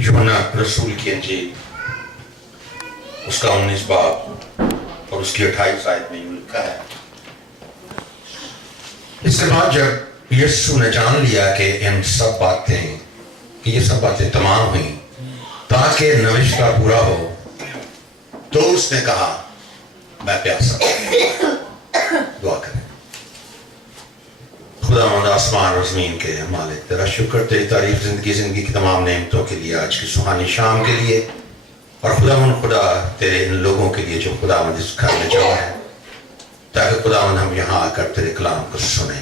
यूहन्ना रसूल की इंजील उसका 19 बाब और उसकी 28 आयत में यूं लिखा है, इसके बाद जब यीशु ने जान लिया कि ये सब बातें तमाम हुई ताकि नविश्ता पूरा हो, तो उसने कहा मैं प्यासा हूं। दुआ करें। खुदावंद आसमान और ज़मीन के मालिक, तेरा शुक्र, तेरी तारीफ जिंदगी की तमाम नेमतों के लिए, आज की सुहानी शाम के लिए, और खुदावंद खुदा तेरे इन लोगों के लिए जो खुदावंद इस घर में जमा है, ताकि खुदावंद हम यहाँ आकर तेरे कलाम को सुने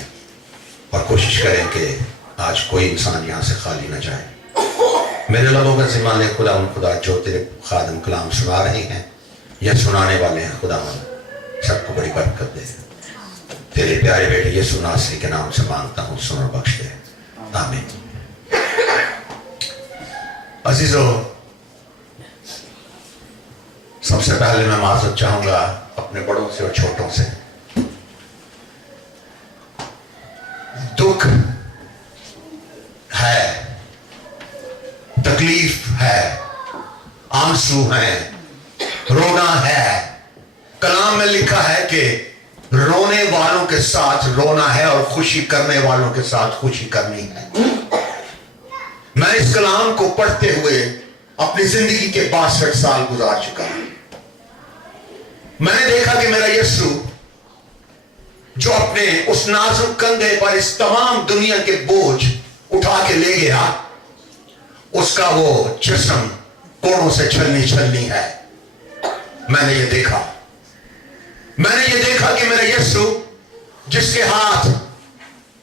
और कोशिश करें कि आज कोई इंसान यहाँ से खाली न जाए। मेरे लबों का ज़िम्मा ले खुदावंद खुदा, जो तेरे खादम कलाम सुना रहे हैं या सुनाने वाले हैं, खुदावंद सबको बड़ी बरकत दे। तेरे प्यारे बेटे यीशु नासरी के नाम से मांगता हूँ, सुन और बख्श दे, आमीन। अजीजों, सबसे पहले मैं माजरत चाहूंगा अपने बड़ों से और छोटों से। दुख है, तकलीफ है, आंसू है, रोना है। कलाम में लिखा है कि रोने वालों के साथ रोना है और खुशी करने वालों के साथ खुशी करनी है। मैं इस कलाम को पढ़ते हुए अपनी जिंदगी के 62 साल गुजार चुका हूं। मैंने देखा कि मेरा यीशु जो अपने उस नाजुक कंधे पर इस तमाम दुनिया के बोझ उठा के ले गया, उसका वो जिस्म कोड़ों से छलनी है। मैंने ये देखा कि मेरा यीशु जिसके हाथ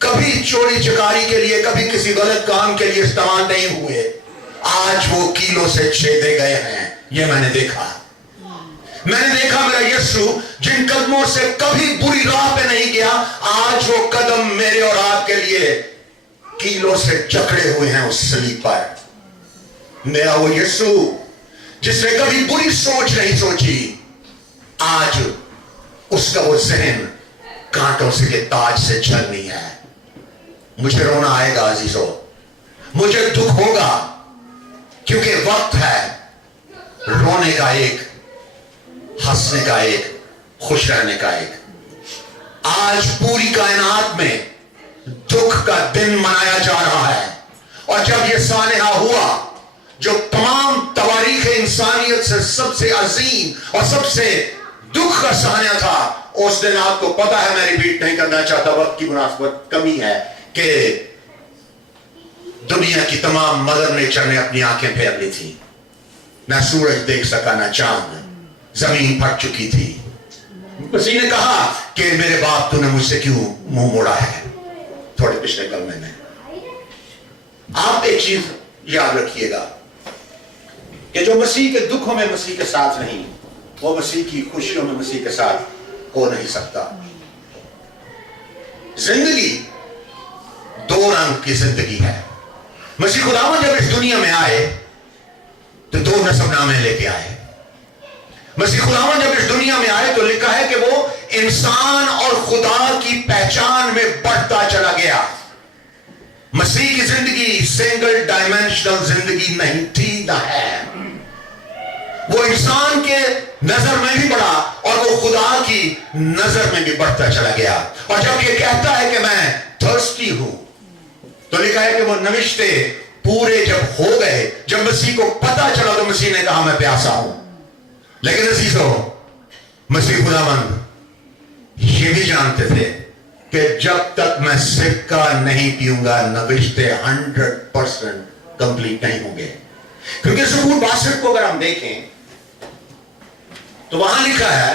कभी चोरी चकारी के लिए, कभी किसी गलत काम के लिए इस्तेमाल नहीं हुए, आज वो कीलों से छेदे गए हैं। ये मैंने देखा मेरा यीशु जिन कदमों से कभी बुरी राह पे नहीं गया, आज वो कदम मेरे और आपके लिए कीलों से जकड़े हुए हैं उस सलीब पर। मेरा वो यीशु जिसने कभी बुरी सोच नहीं सोची, आज उसका वो जहन कांटों से के ताज से छलनी है। मुझे रोना आएगा अजीजों, मुझे दुख होगा, क्योंकि वक्त है रोने का एक, हंसने का एक, खुश रहने का एक। आज पूरी कायनात में दुख का दिन मनाया जा रहा है, और जब यह सानहा हुआ, जो तमाम तवारीख इंसानियत से सबसे अजीम और सबसे दुख का सान्या था, उस दिन आपको पता है, मैं रिपीट नहीं करना चाहता, वक्त की मुनासबत कमी है, कि दुनिया की तमाम मदर नेचर ने अपनी आंखें फेर ली थी। ना सूरज देख सका, ना चांद, जमीन फट चुकी थी। किसी ने कहा कि मेरे बाप तूने मुझसे क्यों मुंह मोड़ा है, थोड़े पिछले कलमे में। आप एक चीज याद रखिएगा कि जो मसीह के दुखों में मसीह के साथ नहीं, वो मसीह की खुशियों में मसीह के साथ हो नहीं सकता। जिंदगी दो रंग की जिंदगी है। मसीह खुदावंद जब इस दुनिया में आए तो दो नस्बनामे लेके आए। मसीह खुदावंद जब इस दुनिया में आए तो लिखा है कि वो इंसान और खुदा की पहचान में बढ़ता चला गया। मसीह की जिंदगी सिंगल डायमेंशनल जिंदगी नहीं थी, ना है। वो इंसान के नजर में भी बढ़ा और वो खुदा की नजर में भी बढ़ता चला गया। और जब ये कहता है कि मैं थर्स्टी हूं, तो लिखा है कि वो नविश्ते पूरे जब हो गए, जब मसीह को पता चला, तो मसीह ने कहा मैं प्यासा हूं। लेकिन अजीजों, मसीह खुदावंद ये भी जानते थे कि जब तक मैं सिरका नहीं पीऊंगा, नविश्ते 100% कंप्लीट नहीं होंगे। क्योंकि ज़बूर 62 को अगर हम देखें तो वहां लिखा है,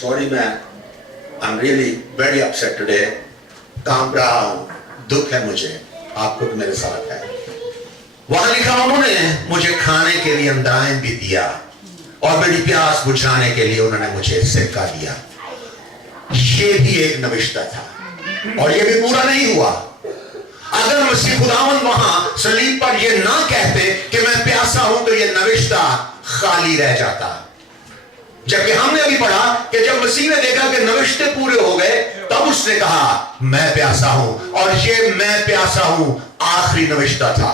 सॉरी मैं I am really very upset today, कांप रहा हूं, दुख है मुझे, आपको तो मेरे साथ है। वहां लिखा, उन्होंने मुझे खाने के लिए अंदराइन भी दिया और मेरी प्यास बुझाने के लिए उन्होंने मुझे सिरका दिया। ये भी एक नविश्ता था और ये भी पूरा नहीं हुआ। अगर मसीह खुदावंद वहां सलीब पर ये ना कहते कि मैं प्यासा हूं, तो ये नविश्ता खाली रह जाता। जबकि हमने अभी पढ़ा कि जब मसीह ने देखा कि नविश्ते पूरे हो गए, तब उसने कहा मैं प्यासा हूं, और ये मैं प्यासा हूं आखिरी नविश्ता था।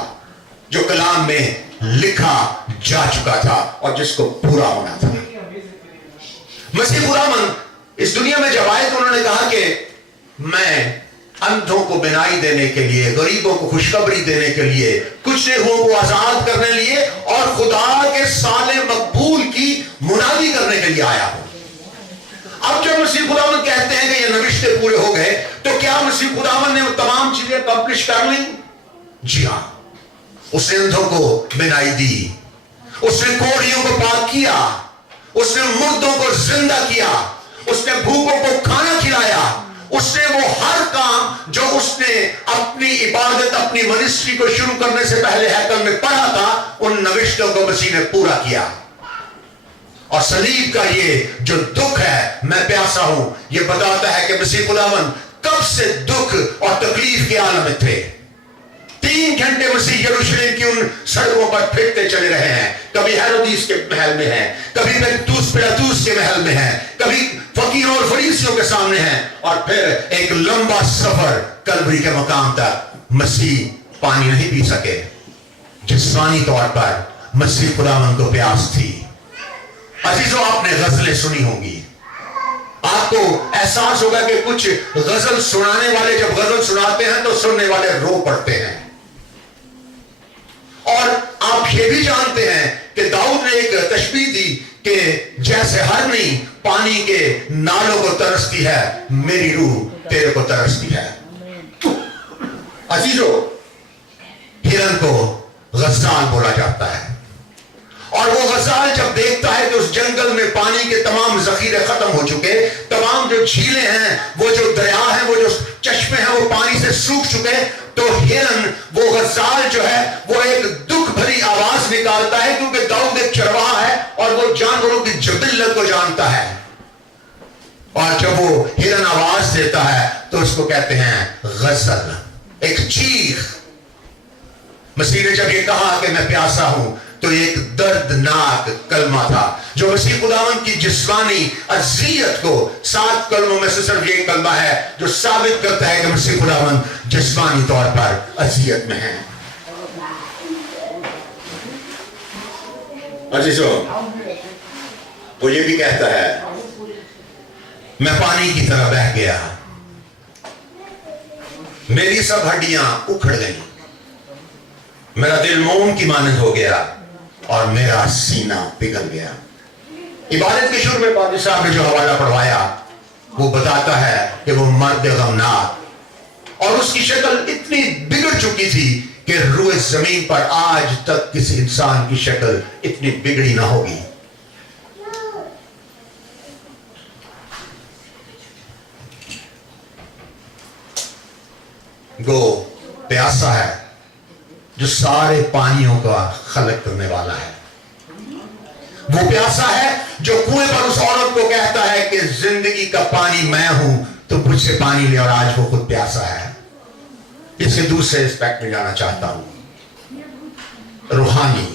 جو کلام میں لکھا جا چکا تھا اور جس کو پورا ہونا تھا. مسیح خداوند اس دنیا میں جب آئے تو انہوں نے کہا کہ میں اندھوں کو بینائی دینے کے لیے، غریبوں کو خوشخبری دینے کے لیے، کچھ روحوں کو آزاد کرنے لیے اور خدا کے سال مقبول کی منادی کرنے کے لیے آیا ہوں. اب جب مسیح خداوند کہتے ہیں کہ یہ نوشتے پورے ہو گئے تو کیا مسیح خداوند نے وہ تمام چیزیں اکمپلش کر لیں؟ جی ہاں. اس نے اندھوں کو بینائی دی، اس نے کوڑیوں کو پاک کیا، اس نے مردوں کو زندہ کیا، اس نے بھوکوں کو کھانا کھلایا. اس نے وہ ہر کام جو اس نے اپنی عبادت، اپنی منسٹری کو شروع کرنے سے پہلے ہیکل میں پڑھا تھا، ان نوشتوں کو مسیح نے پورا کیا. اور صلیب کا یہ جو دکھ ہے، میں پیاسا ہوں، یہ بتاتا ہے کہ مسیح خداوند کب سے دکھ اور تکلیف کے عالم میں تھے. 3 گھنٹے مسیح یروشلم کی ان سڑکوں پر پھرتے چلے رہے ہیں. کبھی ہیرودیس کے محل میں ہیں، کبھی پیلاطوس کے محل میں ہیں، کبھی فقیروں اور فریسیوں کے سامنے ہیں، اور پھر ایک لمبا سفر کلوری کے مقام تک. مسیح پانی نہیں پی سکے. جسمانی طور پر مسیح خداوند کو پیاس تھی. عزیزوں، آپ نے غزلیں سنی ہوں گی، آپ کو احساس ہوگا کہ کچھ غزل سنانے والے جب غزل سناتے ہیں تو سننے والے رو پڑتے ہیں. اور آپ یہ بھی جانتے ہیں کہ داؤد نے ایک تشبیہ دی کہ جیسے ہرنی پانی کے نالوں کو ترستی ہے، میری روح تیرے کو ترستی ہے. عزیزو، ہرن کو غزال بولا جاتا ہے، اور وہ غزال جب دیکھتا ہے کہ اس جنگل میں پانی کے تمام ذخیرے ختم ہو چکے، تمام جو جھیلیں ہیں، وہ جو دریا ہیں، وہ جو چشمے ہیں، وہ پانی سے سوکھ چکے، تو ہرن، وہ غزال جو ہے، وہ ایک دکھ بھری آواز نکالتا ہے، کیونکہ داؤد ایک چرواہا ہے اور وہ جانوروں کی جبلت کو جانتا ہے. اور جب وہ ہرن آواز دیتا ہے تو اس کو کہتے ہیں غزل، ایک چیخ. مسیح نے جب یہ کہا کہ میں پیاسا ہوں تو ایک دردناک کلمہ تھا جو مسیح خداوند کی جسمانی اذیت کو، 7 کلموں میں سے صرف یہ کلمہ ہے جو ثابت کرتا ہے کہ مسیح خداوند جسمانی طور پر اذیت میں ہے. عزیزو، وہ یہ بھی کہتا ہے میں پانی کی طرح بہہ گیا، میری سب ہڈیاں اکھڑ گئیں، میرا دل موم کی مانند ہو گیا اور میرا سینہ پگھل گیا. عبادت کے شروع میں پادری صاحب نے جو حوالہ پڑھوایا وہ بتاتا ہے کہ وہ مرد غمناک، اور اس کی شکل اتنی بگڑ چکی تھی کہ روئے زمین پر آج تک کسی انسان کی شکل اتنی بگڑی نہ ہوگی. گو پیاسا ہے جو سارے پانیوں کا خلق کرنے والا ہے. وہ پیاسا ہے جو کنویں پر اس عورت کو کہتا ہے کہ زندگی کا پانی میں ہوں تو مجھ سے پانی لے، اور آج وہ خود پیاسا ہے. اس کے دوسرے اسپیکٹ میں جانا چاہتا ہوں، روحانی.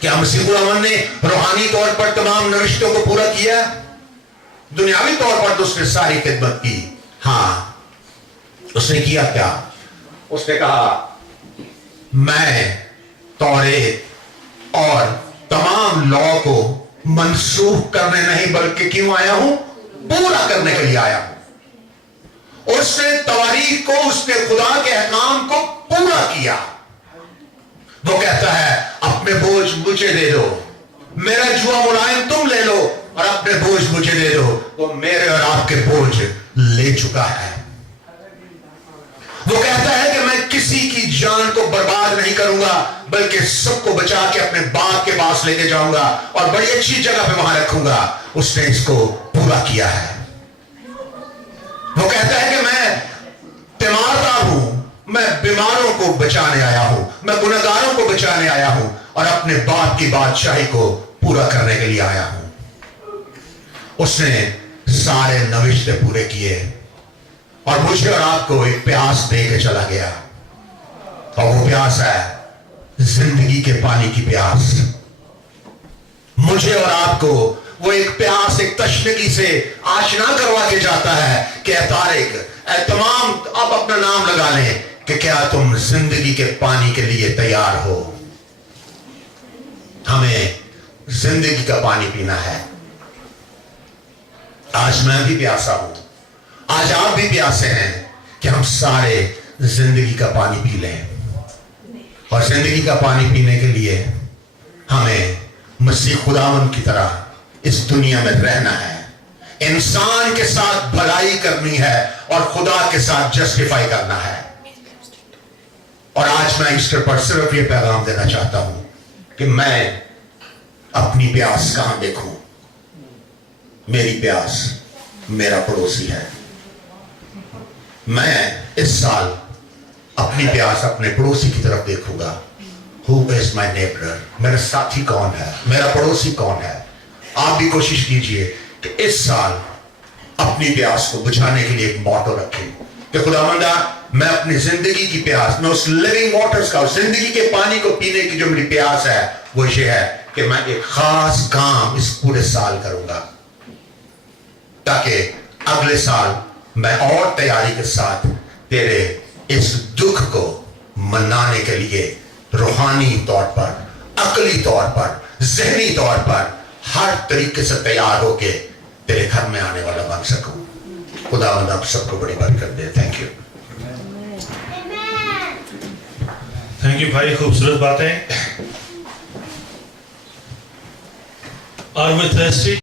کیا مسیح خداوند نے روحانی طور پر تمام نوشتوں کو پورا کیا؟ دنیاوی طور پر تو اس نے ساری خدمت کی. ہاں، اس نے کیا کیا؟ اس نے کہا میں توریت اور تمام لاء کو منسوخ کرنے نہیں بلکہ کیوں آیا ہوں؟ پورا کرنے کے لیے آیا ہوں. اس نے تواریخ کو، اس نے خدا کے احکام کو پورا کیا. وہ کہتا ہے اپنے بوجھ مجھے دے دو، میرا جوا ملائم تم لے لو، اور اپنے بوجھ مجھے دے دو. وہ میرے اور آپ کے بوجھ لے چکا ہے. وہ کہتا ہے کہ میں کسی کی جان کو برباد نہیں کروں گا بلکہ سب کو بچا کے اپنے باپ کے پاس لے کے جاؤں گا اور بڑی اچھی جگہ پہ وہاں رکھوں گا. اس نے اس کو پورا کیا ہے. وہ کہتا ہے کہ میں تیماردار ہوں، میں بیماروں کو بچانے آیا ہوں، میں گنہگاروں کو بچانے آیا ہوں، اور اپنے باپ کی بادشاہی کو پورا کرنے کے لیے آیا ہوں. اس نے سارے نوشتے پورے کیے اور مجھے اور آپ کو ایک پیاس دے کے چلا گیا، اور وہ پیاس ہے زندگی کے پانی کی پیاس. مجھے اور آپ کو وہ ایک پیاس، ایک تشنگی سے آشنا کروا کے جاتا ہے کہ اے طارق، اے تمام، آپ اپنا نام لگا لیں कि क्या तुम जिंदगी के पानी के लिए तैयार हो? हमें जिंदगी का पानी पीना है। आज मैं भी प्यासा हूं, आज आप भी प्यासे हैं कि हम सारे जिंदगी का पानी पी लें। और जिंदगी का पानी पीने के लिए हमें मसीह खुदावंद की तरह इस दुनिया में रहना है, इंसान के साथ भलाई करनी है और खुदा के साथ जस्टिफाई करना है। और आज मैं ईस्टर पर सिर्फ ये पैगाम देना चाहता हूं कि मैं अपनी प्यास कहां देखूं? मेरी प्यास मेरा पड़ोसी है। मैं इस साल अपनी प्यास अपने पड़ोसी की तरफ देखूंगा। Who is my neighbor? मेरा साथी कौन है, मेरा पड़ोसी कौन है? आप भी कोशिश कीजिए कि इस साल अपनी प्यास को बुझाने के लिए एक मोटो रखें कि खुदावंदा, मैं अपनी जिंदगी की प्यास, मैं उस लिविंग वाटर्स का, उस जिंदगी के पानी को पीने की जो मेरी प्यास है वो ये है कि मैं एक खास काम इस पूरे साल करूंगा, ताकि अगले साल मैं और तैयारी के साथ तेरे इस दुख को मनाने के लिए रूहानी तौर पर, अकली तौर पर, ज़हनी तौर पर हर तरीके से तैयार होके तेरे घर में आने वाला बन सकूं। खुदावंद आप सबको बड़ी बरकत दे। Thank you. थैंक यू भाई, खूबसूरत बातें। Are we thirsty?